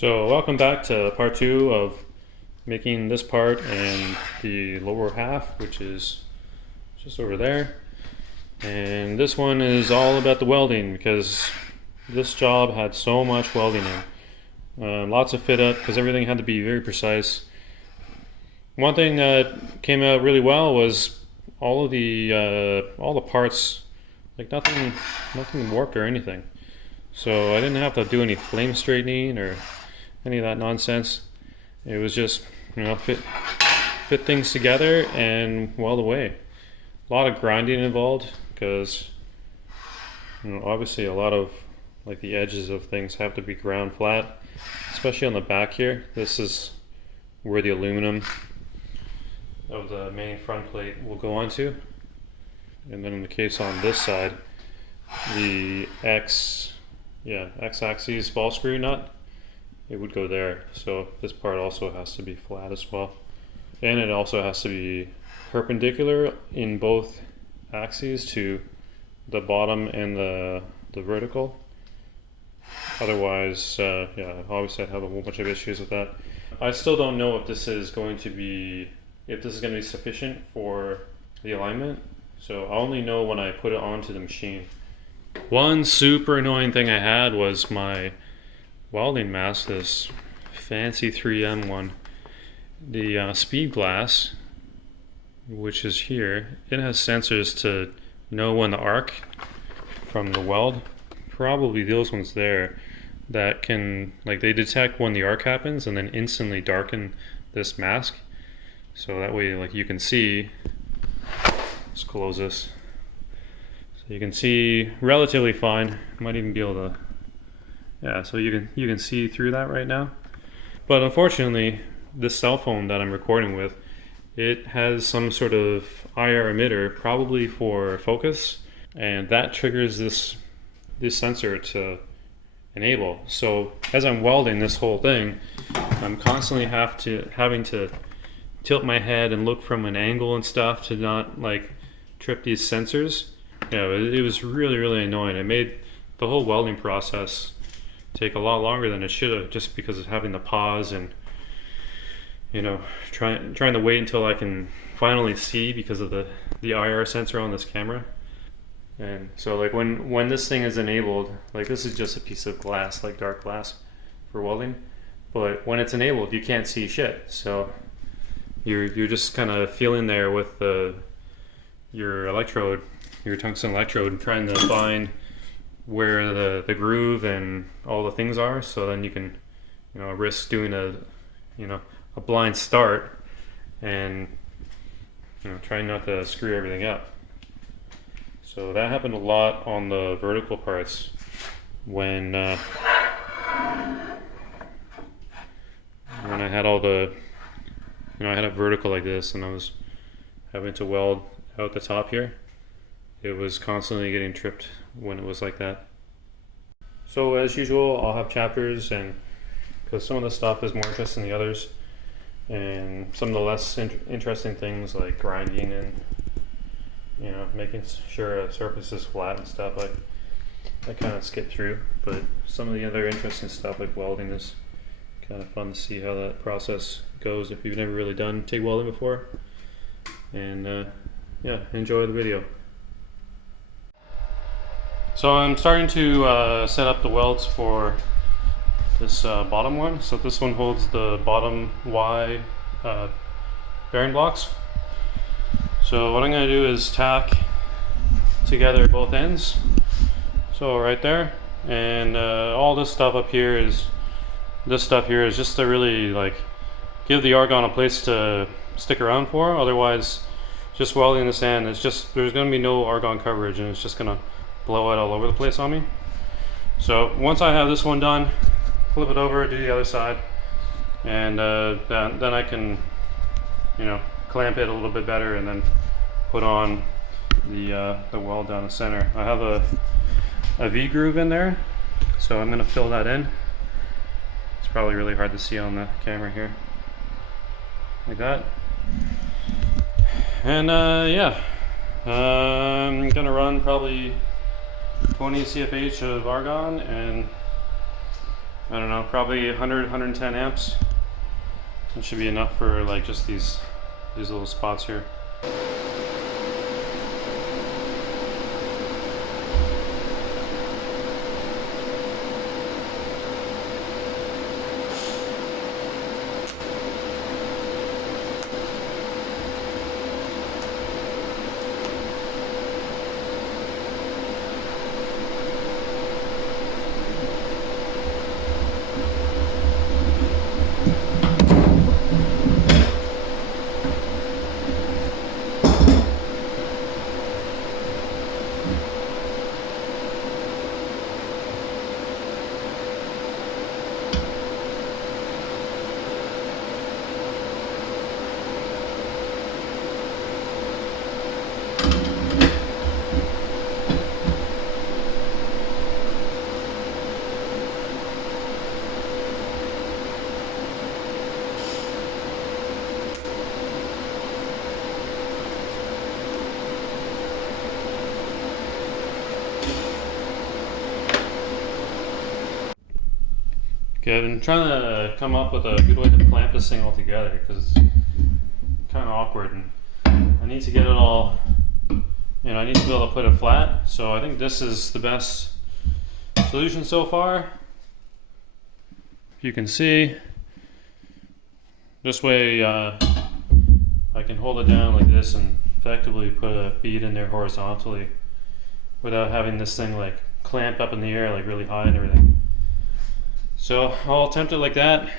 So welcome back to part 2 of making this part and the lower half, which is just over there. And this one is all about the welding because this job had so much welding in. Lots of fit up because everything had to be very precise. One thing that came out really well was all the parts, like nothing warped or anything. So I didn't have to do any flame straightening or any of that nonsense. It was just, fit things together and weld away. A lot of grinding involved because, obviously a lot of like the edges of things have to be ground flat, especially on the back here. This is where the aluminum of the main front plate will go onto. And then in the case on this side, the X-axis ball screw nut, it would go there. So this part also has to be flat as well. And it also has to be perpendicular in both axes to the bottom and the vertical. Otherwise, obviously I'd have a whole bunch of issues with that. I still don't know if this is going to be sufficient for the alignment. So I only know when I put it onto the machine. One super annoying thing I had was my welding mask, this fancy 3M one. The speed glass, which is here, it has sensors to know when the arc from the weld, probably those ones there, that can, they detect when the arc happens and then instantly darken this mask. So that way, you can see, let's close this. So you can see relatively fine. Might even be able to, so you can see through that right now. But unfortunately, this cell phone that I'm recording with, it has some sort of IR emitter, probably for focus, and that triggers this sensor to enable. So as I'm welding this whole thing, I'm constantly having to tilt my head and look from an angle and stuff to not trip these sensors. It was really, really annoying. It made the whole welding process take a lot longer than it should have, just because of having to pause and trying to wait until I can finally see because of the IR sensor on this camera. And so when this thing is enabled, this is just a piece of glass, dark glass for welding, but when it's enabled you can't see shit. So you're just kind of feeling there with your electrode, your tungsten electrode, trying to find where the groove and all the things are, so then you can risk doing a blind start and trying not to screw everything up. So that happened a lot on the vertical parts when I had all the I had a vertical like this and I was having to weld out the top here. It was constantly getting tripped when it was like that. So as usual, I'll have chapters, and because some of the stuff is more interesting than the others, and some of the less interesting things like grinding and making sure a surface is flat and stuff, I kind of skip through. But some of the other interesting stuff like welding is kind of fun to see how that process goes if you've never really done TIG welding before. And enjoy the video. So I'm starting to set up the welds for this bottom one. So this one holds the bottom Y bearing blocks. So what I'm going to do is tack together both ends. So right there, and all this stuff up here is just to really give the argon a place to stick around for. Otherwise, just welding this end, there's going to be no argon coverage, and it's just going to blow it all over the place on me. So once I have this one done, flip it over, do the other side, and then I can clamp it a little bit better and then put on the weld down the center. I have a V groove in there, so I'm going to fill that in. It's probably really hard to see on the camera here, like that. And I'm gonna run probably 20 CFH of argon and I don't know, probably 100, 110 amps. It should be enough for like just these little spots here. Okay, I've been trying to come up with a good way to clamp this thing all together because it's kind of awkward, and I need to get it all, I need to be able to put it flat. So I think this is the best solution so far. You can see this way I can hold it down like this and effectively put a bead in there horizontally without having this thing like clamp up in the air like really high and everything. So I'll attempt it like that,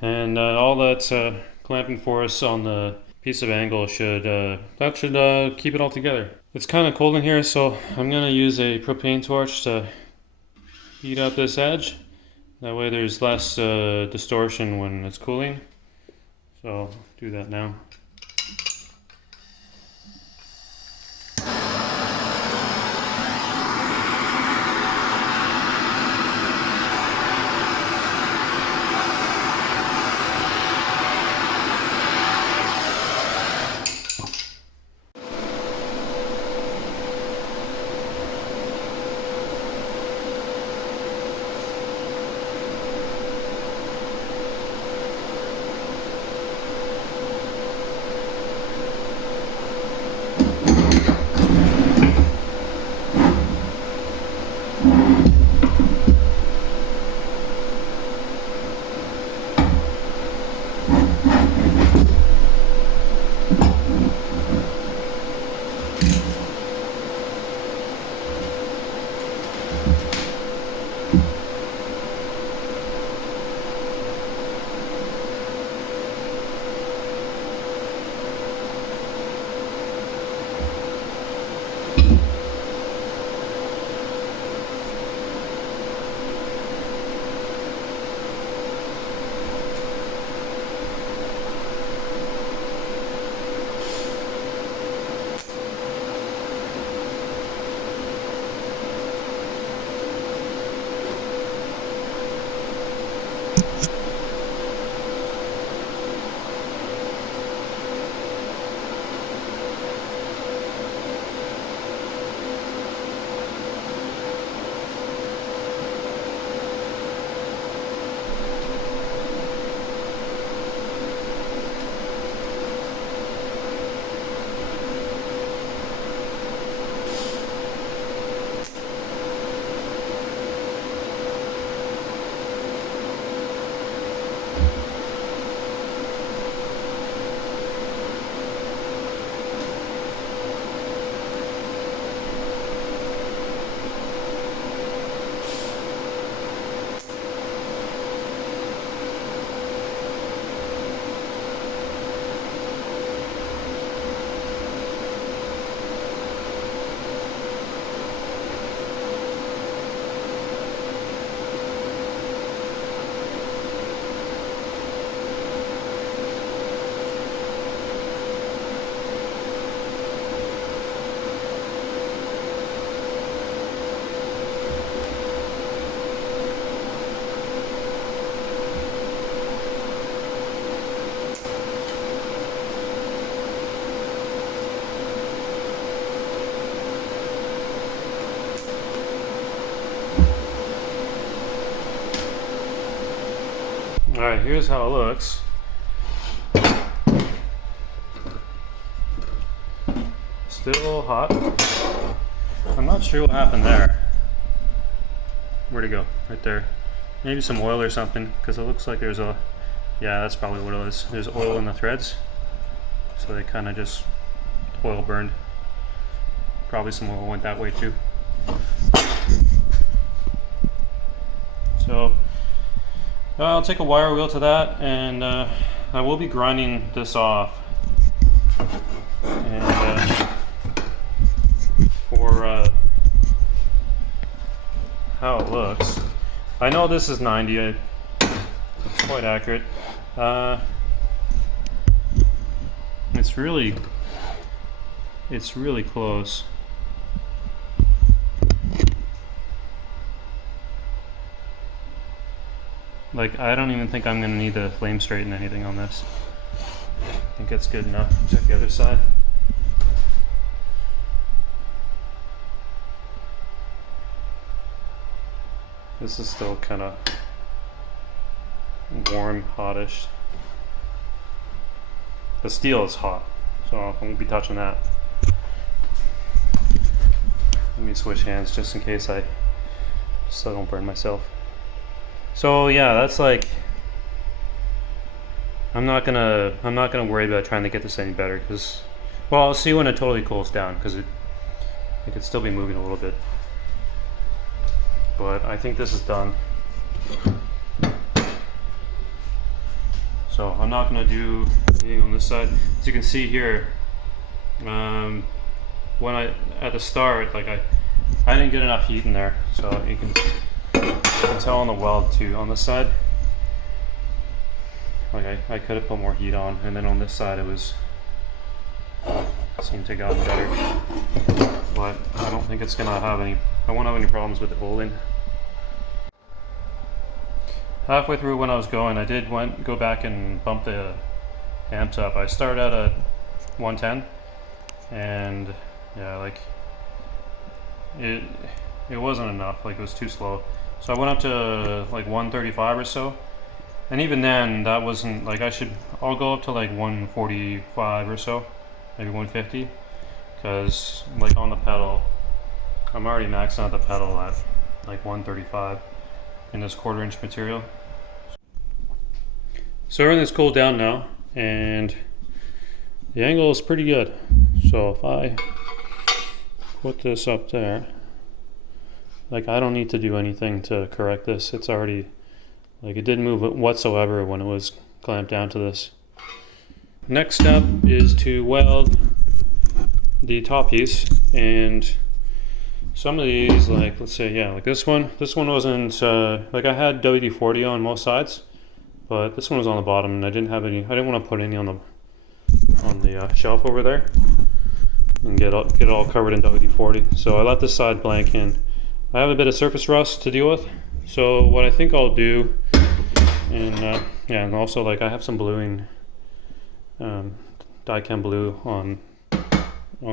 and all that's clamping force on the piece of angle should keep it all together. It's kind of cold in here, so I'm going to use a propane torch to heat up this edge. That way there's less distortion when it's cooling. So I'll do that now. Alright, here's how it looks. Still hot. I'm not sure what happened there. Where'd it go? Right there. Maybe some oil or something, because it looks like there's a... Yeah, that's probably what it is. There's oil in the threads. So they kind of just oil burned. Probably some oil went that way too. So I'll take a wire wheel to that, and I will be grinding this off. And for how it looks, I know this is 90. It's quite accurate. It's really close. Like, I don't even think I'm gonna need to flame straighten anything on this. I think it's good enough. Check the other side. This is still kind of warm, hottish. The steel is hot, so I won't be touching that. Let me switch hands just in case I don't burn myself. So yeah, that's like, I'm not gonna worry about trying to get this any better, because, well, I'll see when it totally cools down, because it could still be moving a little bit. But I think this is done. So I'm not gonna do anything on this side. As you can see here, when at the start, like I didn't get enough heat in there, so you can tell on the weld too. On this side, like I could have put more heat on, and then on this side it seemed to gotten better. But I don't think it's gonna have any. I won't have any problems with the welding. Halfway through when I was going, I did go back and bump the amps up. I started out at 110, and yeah, like it wasn't enough. Like, it was too slow. So I went up to like 135 or so, and even then that wasn't like, I'll go up to like 145 or so, maybe 150, because like on the pedal, I'm already maxing out the pedal at like 135 in this 1/4 inch material. So everything's cooled down now, and the angle is pretty good. So if I put this up there, like, I don't need to do anything to correct this. It's already, like, it didn't move whatsoever when it was clamped down to this. Next step is to weld the top piece, and some of these, like, let's say, yeah, like this one wasn't, like, I had WD-40 on most sides, but this one was on the bottom, and I didn't want to put any on the shelf over there and get it all covered in WD-40. So I let this side blank in. I have a bit of surface rust to deal with, so what I think I'll do, and yeah, and also, like, I have some bluing, die-chem blue on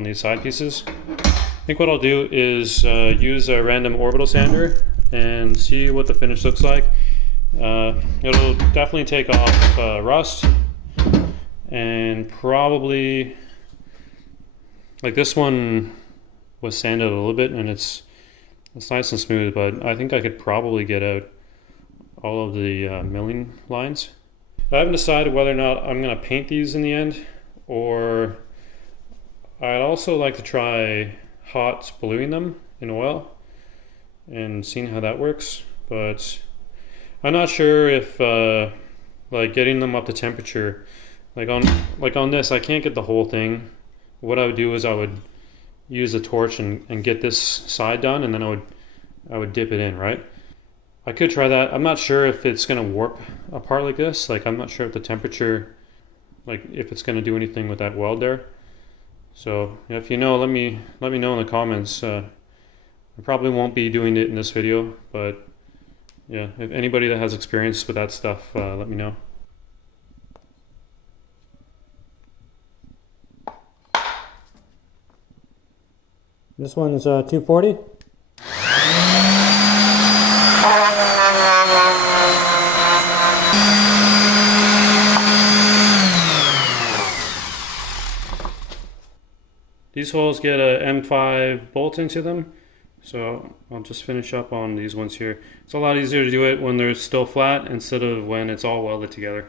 these side pieces. I think what I'll do is use a random orbital sander and see what the finish looks like. It'll definitely take off rust, and probably, like, this one was sanded a little bit, and it's nice and smooth, but I think I could probably get out all of the milling lines. I haven't decided whether or not I'm going to paint these in the end, or I'd also like to try hot bluing them in oil and seeing how that works, but I'm not sure if like getting them up to temperature, like on this, I can't get the whole thing. What I would do is I would use a torch and get this side done, and then I would dip it in, right? I could try that. I'm not sure if it's gonna warp apart like this. Like, I'm not sure if the temperature, like, if it's gonna do anything with that weld there. So if you know, let me know in the comments. I probably won't be doing it in this video, but yeah, if anybody that has experience with that stuff, let me know. This one's 240. These holes get a M5 bolt into them, so I'll just finish up on these ones here. It's a lot easier to do it when they're still flat instead of when it's all welded together.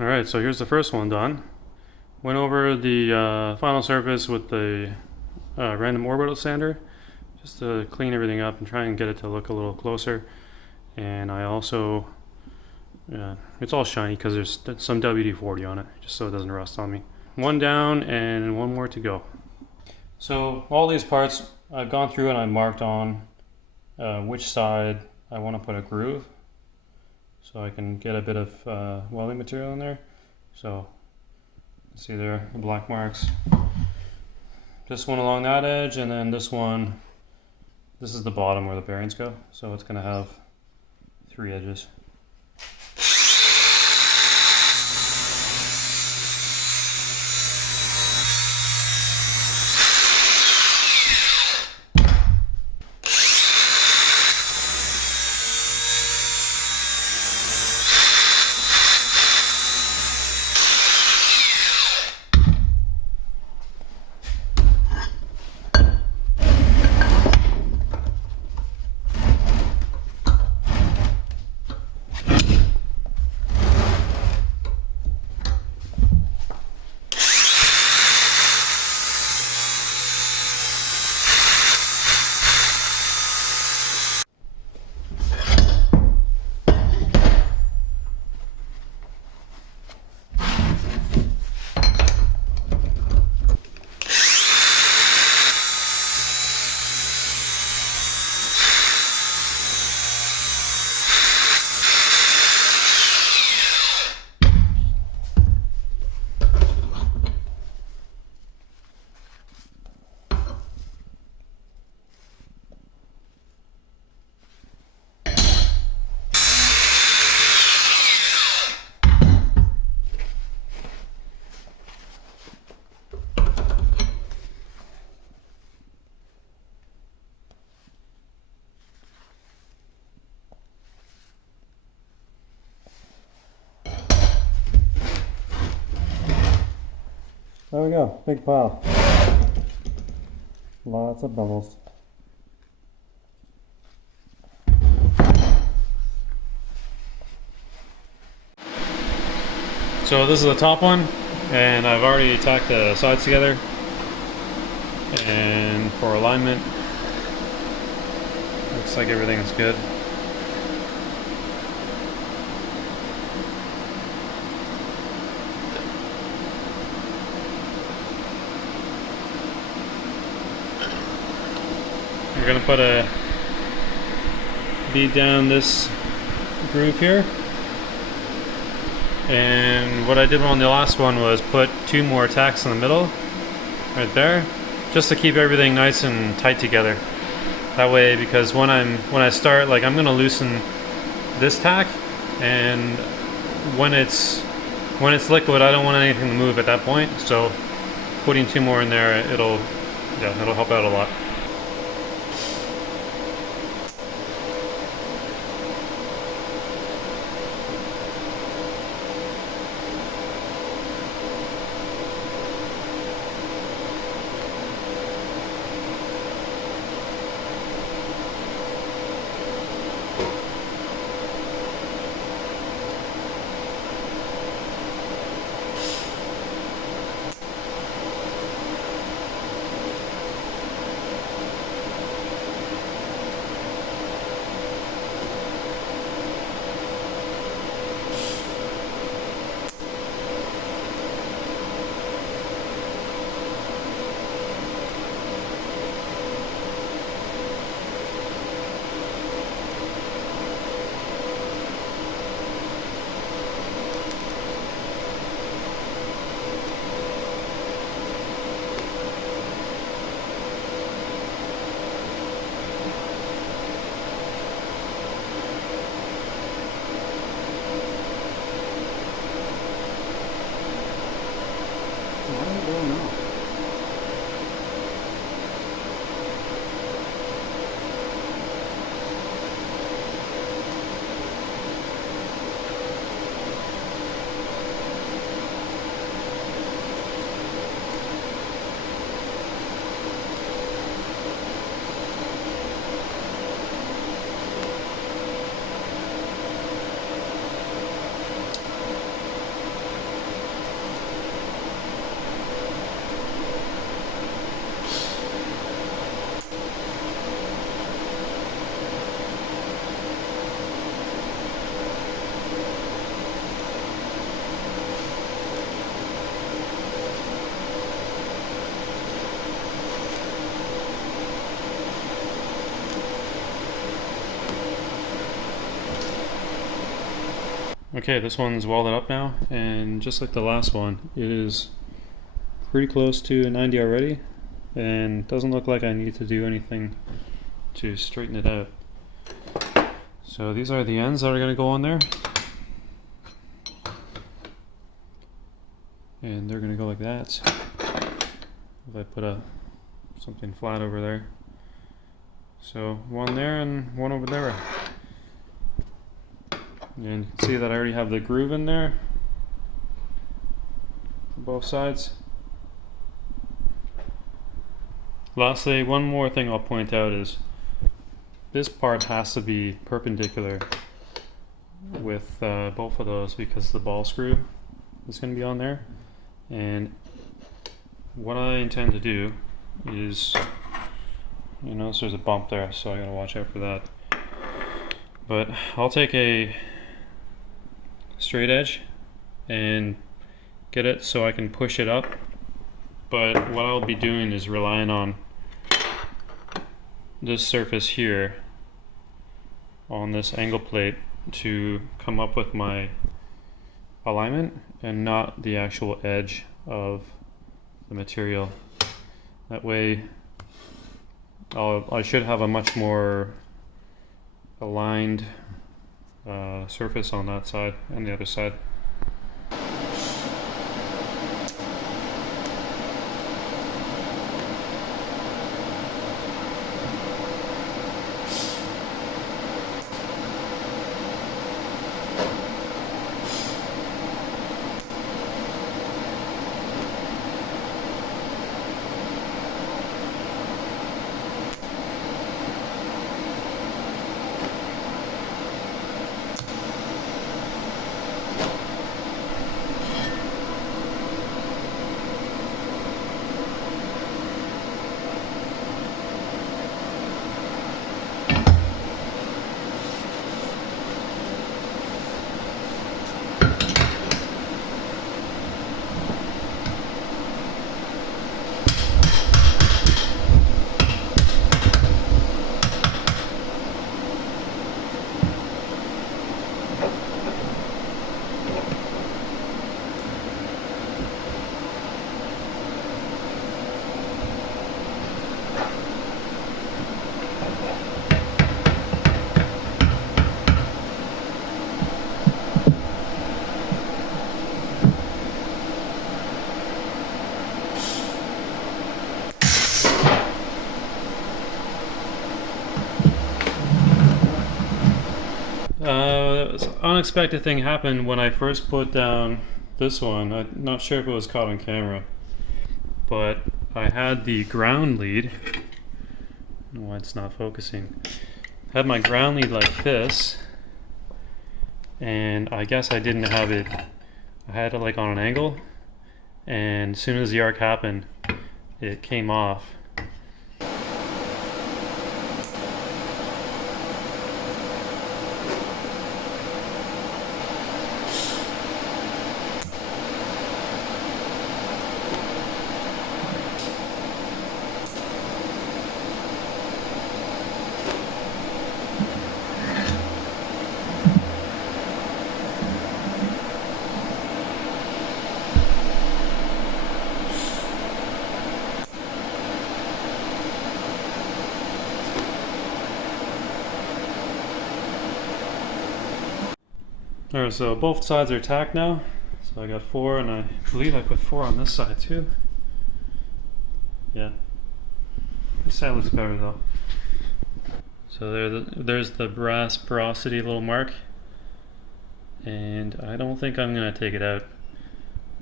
Alright, so here's the first one done. Went over the final surface with the random orbital sander just to clean everything up and try and get it to look a little closer. And I also, it's all shiny because there's some WD-40 on it, just so it doesn't rust on me. One down and one more to go. So all these parts I've gone through and I marked on which side I want to put a groove, so I can get a bit of welding material in there. So see there, the black marks. This one along that edge, and then this one, this is the bottom where the bearings go, so it's going to have 3 edges. There we go, big pile. Lots of bevels. So this is the top one, and I've already tacked the sides together. And for alignment, looks like everything's good. We're gonna put a bead down this groove here. And what I did on the last one was put 2 more tacks in the middle, right there, just to keep everything nice and tight together. That way, because when I start, like, I'm gonna loosen this tack, and when it's liquid, I don't want anything to move at that point. So putting 2 more in there, it'll help out a lot. Okay, this one's welded up now, and just like the last one, it is pretty close to 90 already, and doesn't look like I need to do anything to straighten it out. So these are the ends that are going to go on there, and they're going to go like that. If I put something flat over there, so one there and one over there. And you can see that I already have the groove in there for both sides. Lastly, one more thing I'll point out is this part has to be perpendicular with both of those, because the ball screw is going to be on there. And what I intend to do is, you notice there's a bump there, so I gotta watch out for that. But I'll take a straight edge and get it so I can push it up, but what I'll be doing is relying on this surface here on this angle plate to come up with my alignment, and not the actual edge of the material. That way I should have a much more aligned surface on that side and the other side. unexpected thing happened when I first put down this one. I'm not sure if it was caught on camera, but I had the ground lead. I don't know why it's not focusing. I had my ground lead like this, and I guess I didn't have it. I had it like on an angle, and as soon as the arc happened, it came off. Alright, so both sides are tacked now. So I got 4, and I believe I put 4 on this side too. Yeah. This side looks better though. So there's the brass porosity little mark. And I don't think I'm gonna take it out.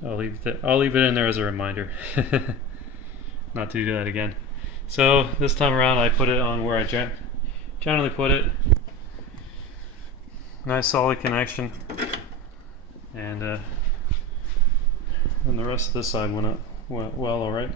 I'll leave it in there as a reminder. Not to do that again. So this time around I put it on where I generally put it. Nice solid connection, and the rest of this side went well, all right.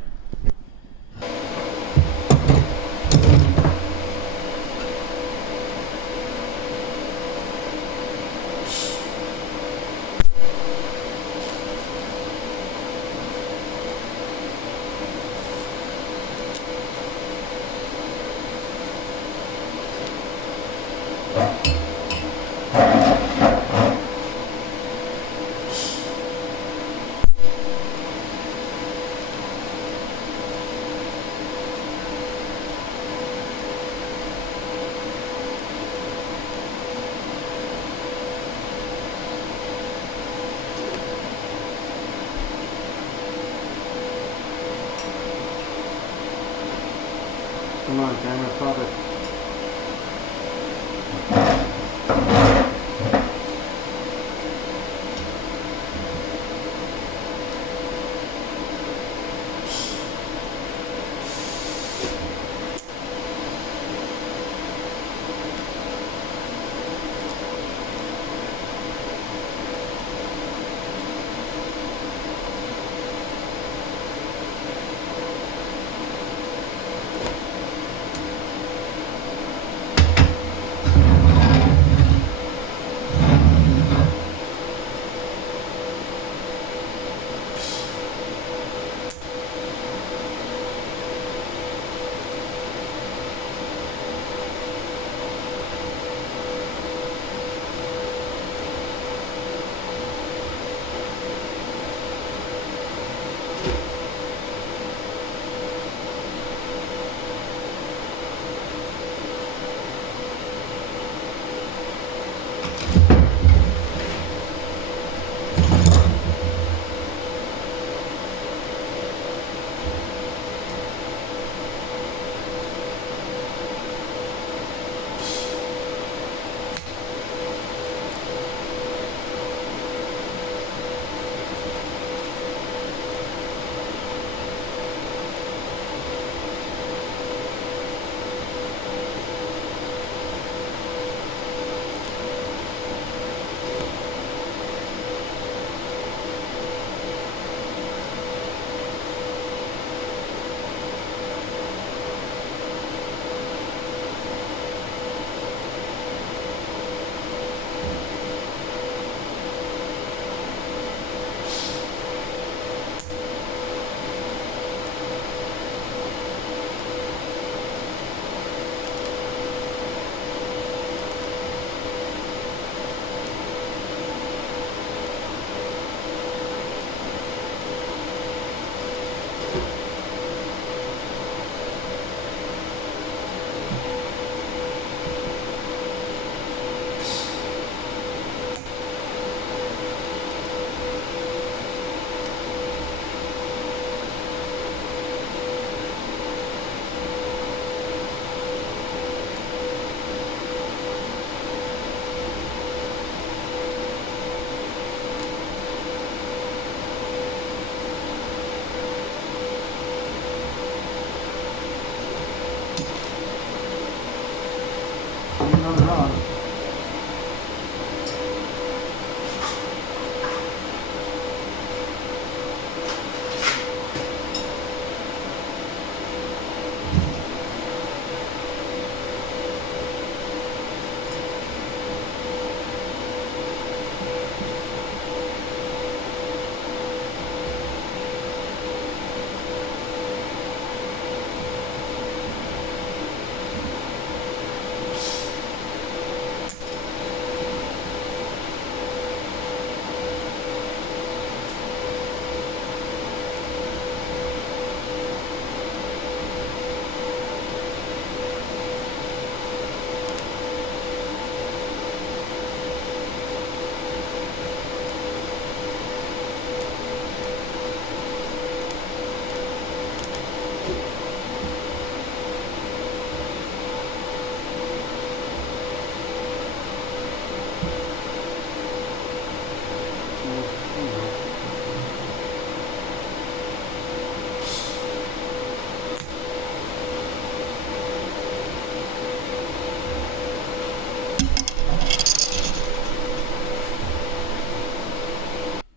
Come on, camera, stop it.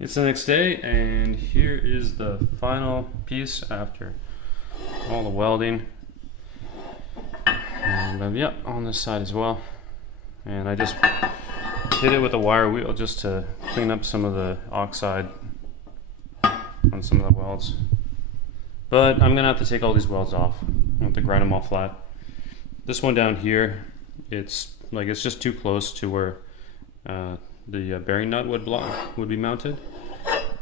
It's the next day, and here is the final piece after all the welding. And yep, on this side as well. And I just hit it with a wire wheel just to clean up some of the oxide on some of the welds. But I'm gonna have to take all these welds off. I have to grind them all flat. This one down here, it's just too close to where the bearing nut would be mounted.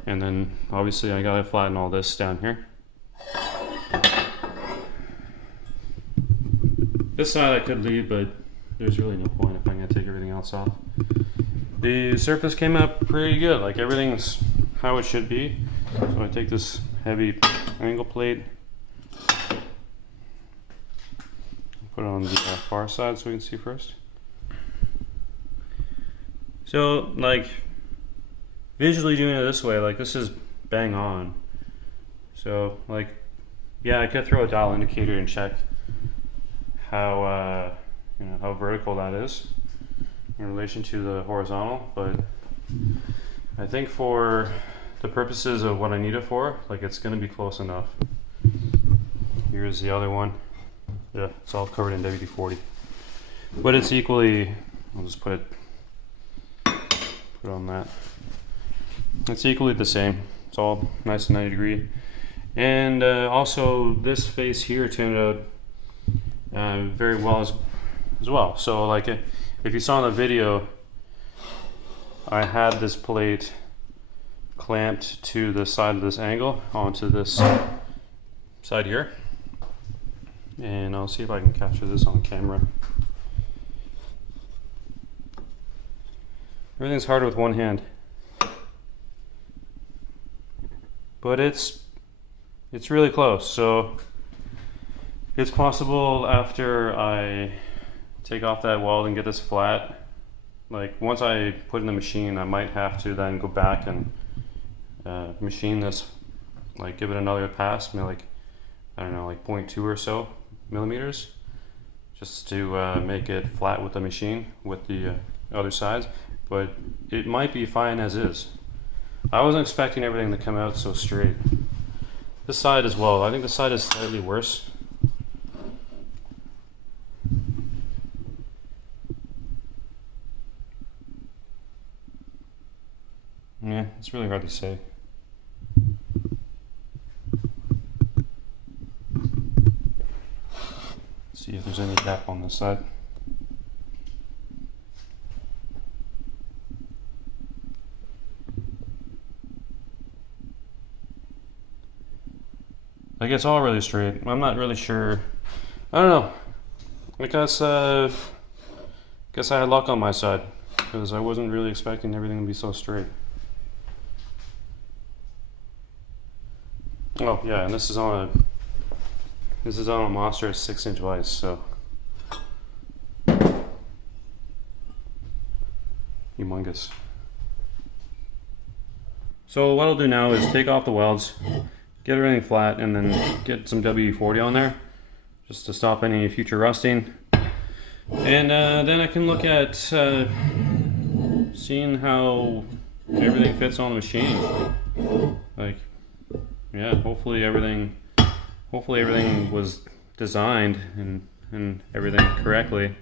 And then obviously I gotta flatten all this down here. This side I could leave, but there's really no point if I'm gonna take everything else off. The surface came out pretty good, like everything's how it should be. So I take this heavy angle plate, put it on the far side so we can see first. So like visually doing it this way, like this is bang on. So like, yeah, I could throw a dial indicator and check how how vertical that is in relation to the horizontal, but I think for the purposes of what I need it for, like it's gonna be close enough. Here's the other one. Yeah, it's all covered in WD-40, but it's equally. I'll just put it on that. It's equally the same. It's all nice and 90 degree. And also this face here turned out very well as well. So like if you saw in the video, I had this plate clamped to the side of this angle onto this side here. And I'll see if I can capture this on camera. Everything's hard with one hand. But it's really close, so it's possible after I take off that weld and get this flat, like once I put in the machine, I might have to then go back and machine this, like give it another pass, maybe like, I don't know, like 0.2 or so millimeters, just to make it flat with the machine with the other sides, but it might be fine as is. I wasn't expecting everything to come out so straight. This side as well, I think this side is slightly worse. Yeah, it's really hard to say. Let's see if there's any gap on this side. Like it's all really straight. I'm not really sure. I don't know. I guess I had luck on my side because I wasn't really expecting everything to be so straight. Oh yeah, and this is on a Monster 6-inch vise, so humongous. So what I'll do now is take off the welds, get everything flat, and then get some WD-40 on there just to stop any future rusting. And then I can look at seeing how everything fits on the machine. Like, yeah, hopefully everything was designed and everything correctly.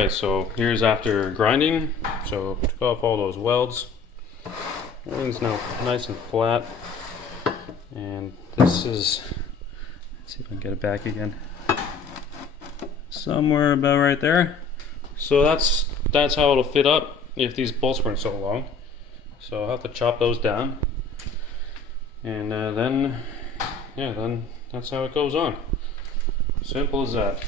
Alright, so here's after grinding. So took off all those welds. Everything's now nice and flat. And this is, let's see if I can get it back again. Somewhere about right there. So that's how it'll fit up if these bolts weren't so long. So I'll have to chop those down. And then that's how it goes on. Simple as that.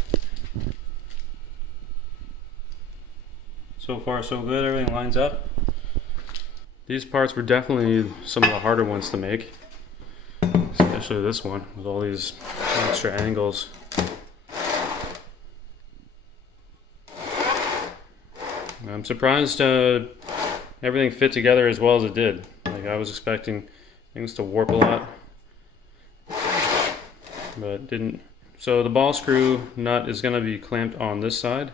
So far so good, everything lines up. These parts were definitely some of the harder ones to make. Especially this one with all these extra angles. I'm surprised everything fit together as well as it did. Like I was expecting things to warp a lot, but it didn't. So the ball screw nut is going to be clamped on this side,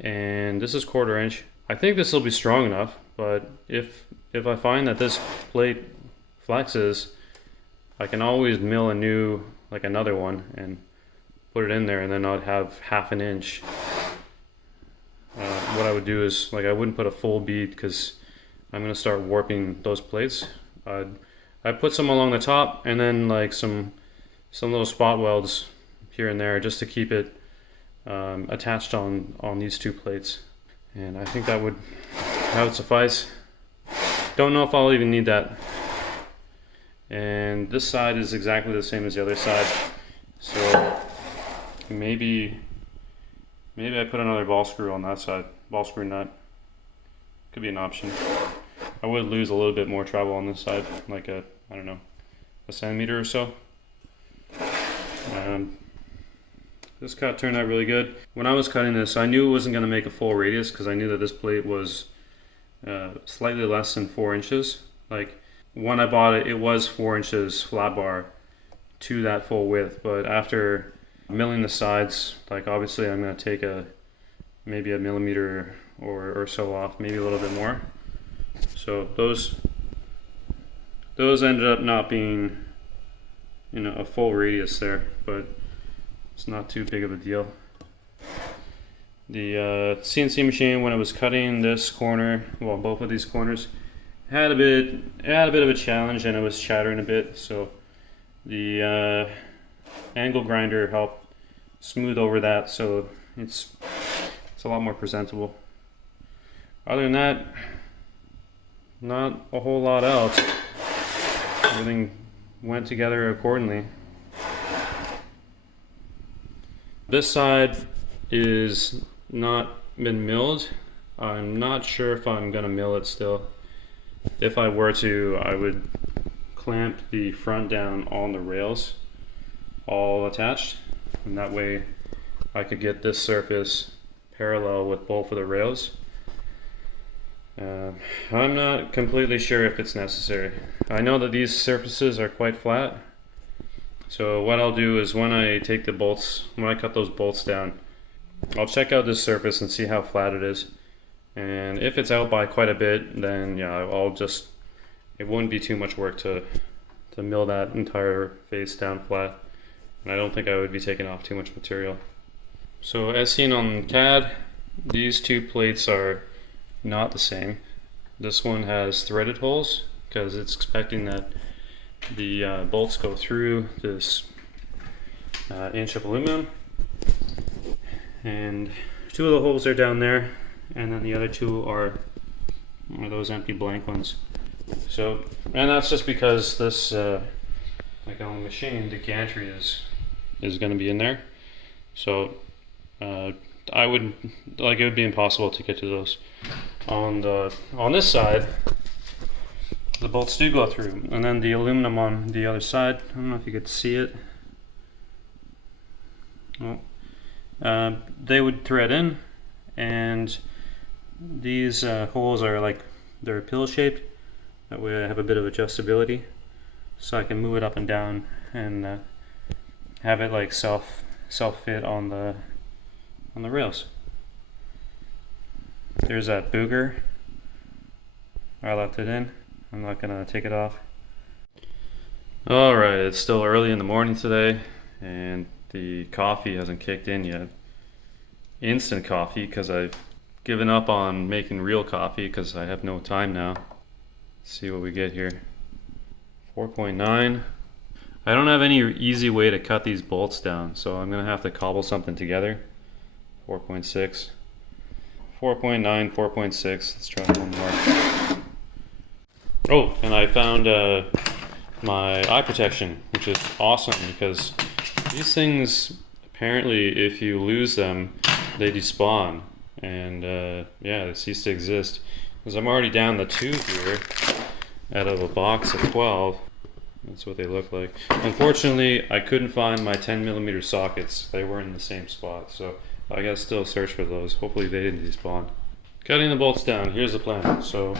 and this is 1/4 inch. I think this will be strong enough, but if I find that this plate flexes, I can always mill a new, like another one, and put it in there, and then I'd have 1/2 inch. What I would do is, like, I wouldn't put a full bead because I'm going to start warping those plates. I'd put some along the top, and then like some little spot welds here and there just to keep it attached on these 2 plates. And I think that would suffice. Don't know if I'll even need that. And this side is exactly the same as the other side. So maybe I put another ball screw on that side, ball screw nut. Could be an option. I would lose a little bit more travel on this side, like I don't know, a centimeter or so. This cut turned out really good. When I was cutting this, I knew it wasn't going to make a full radius because I knew that this plate was slightly less than 4 inches. Like when I bought it, it was 4 inches flat bar to that full width, but after milling the sides, like obviously I'm going to take maybe a millimeter or so off, maybe a little bit more. So those ended up not being, a full radius there, but it's not too big of a deal. The CNC machine, when it was cutting this corner, well, both of these corners, had a bit of a challenge, and it was chattering a bit. So the angle grinder helped smooth over that, so it's a lot more presentable. Other than that, not a whole lot else. Everything went together accordingly. This side is not been milled. I'm not sure if I'm gonna mill it still. If I were to, I would clamp the front down on the rails, all attached, and that way I could get this surface parallel with both of the rails. I'm not completely sure if it's necessary. I know that these surfaces are quite flat, so what I'll do is when I cut those bolts down, I'll check out this surface and see how flat it is. And if it's out by quite a bit, then yeah, it wouldn't be too much work to mill that entire face down flat. And I don't think I would be taking off too much material. So as seen on CAD, these 2 plates are not the same. This one has threaded holes because it's expecting that the bolts go through this inch of aluminum, and 2 of the holes are down there, and then the other 2 are those empty blank ones. So, and that's just because this like on the machine, the gantry is going to be in there. So I would, like, it would be impossible to get to those. On this side, the bolts do go through, and then the aluminum on the other side, I don't know if you could see it. Well, they would thread in, and these holes are like, they're pill shaped. That way I have a bit of adjustability, so I can move it up and down and have it like self fit on the rails. There's that booger. I left it in. I'm not gonna take it off. Alright, it's still early in the morning today, and the coffee hasn't kicked in yet. instant coffee because I've given up on making real coffee because I have no time now. Let's see what we get here. 4.9. I don't have any easy way to cut these bolts down, so I'm gonna have to cobble something together. 4.6. 4.9, 4.6. Let's try one more. Oh, and I found my eye protection, which is awesome because these things, apparently if you lose them, they despawn. And yeah, they cease to exist. Because I'm already down the 2 here out of a box of 12. That's what they look like. Unfortunately, I couldn't find my 10mm sockets. They were in the same spot, so I gotta still search for those. Hopefully they didn't despawn. Cutting the bolts down, here's the plan. So,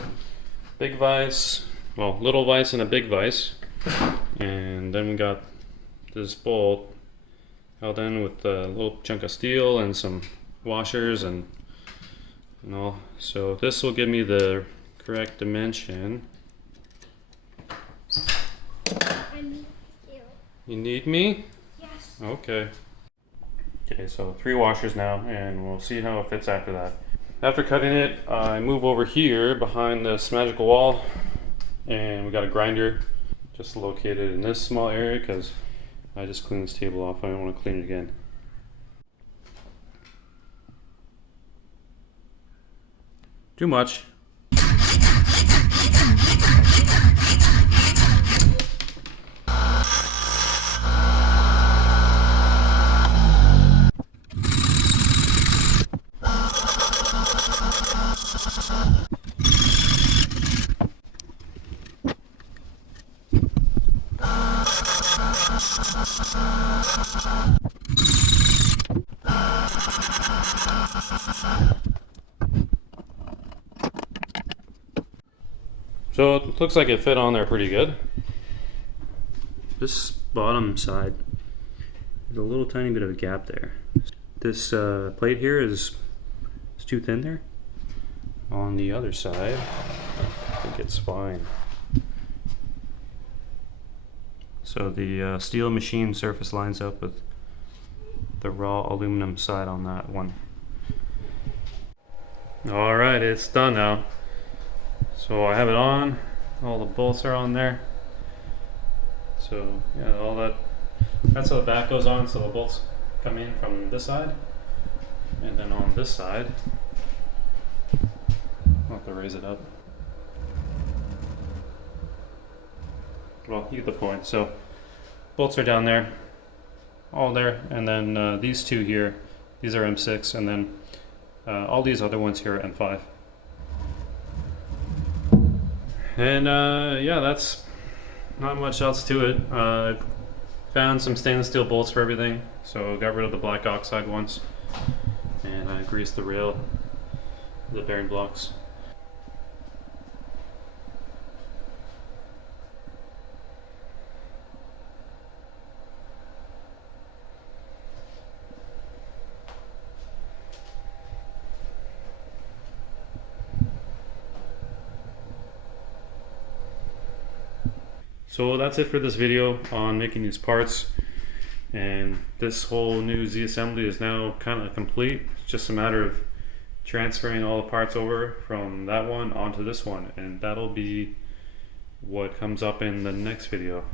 big vise, well, little vise and a big vise. And then we got this bolt held in with a little chunk of steel and some washers and all. So this will give me the correct dimension. I need you. You need me? Yes. Okay. Okay, so 3 washers now, and we'll see how it fits after that. After cutting it, I move over here behind this magical wall, and we got a grinder just located in this small area because I just cleaned this table off. I don't want to clean it again. Too much. So it looks like it fit on there pretty good. This bottom side, there's a little tiny bit of a gap there. This plate here is too thin there. On the other side, I think it's fine. So the steel machine surface lines up with the raw aluminum side on that one. All right, it's done now. So I have it on, all the bolts are on there. So yeah, all that's how the back goes on, so the bolts come in from this side. And then on this side, I'll have to raise it up. Well, you get the point. So bolts are down there, all there, and then these 2 here, these are M6, and then all these other ones here are M5. And yeah, that's not much else to it. Found some stainless steel bolts for everything, so got rid of the black oxide ones, and I greased the rail, the bearing blocks. So that's it for this video on making these parts, and this whole new Z assembly is now kind of complete. It's just a matter of transferring all the parts over from that one onto this one, and that'll be what comes up in the next video.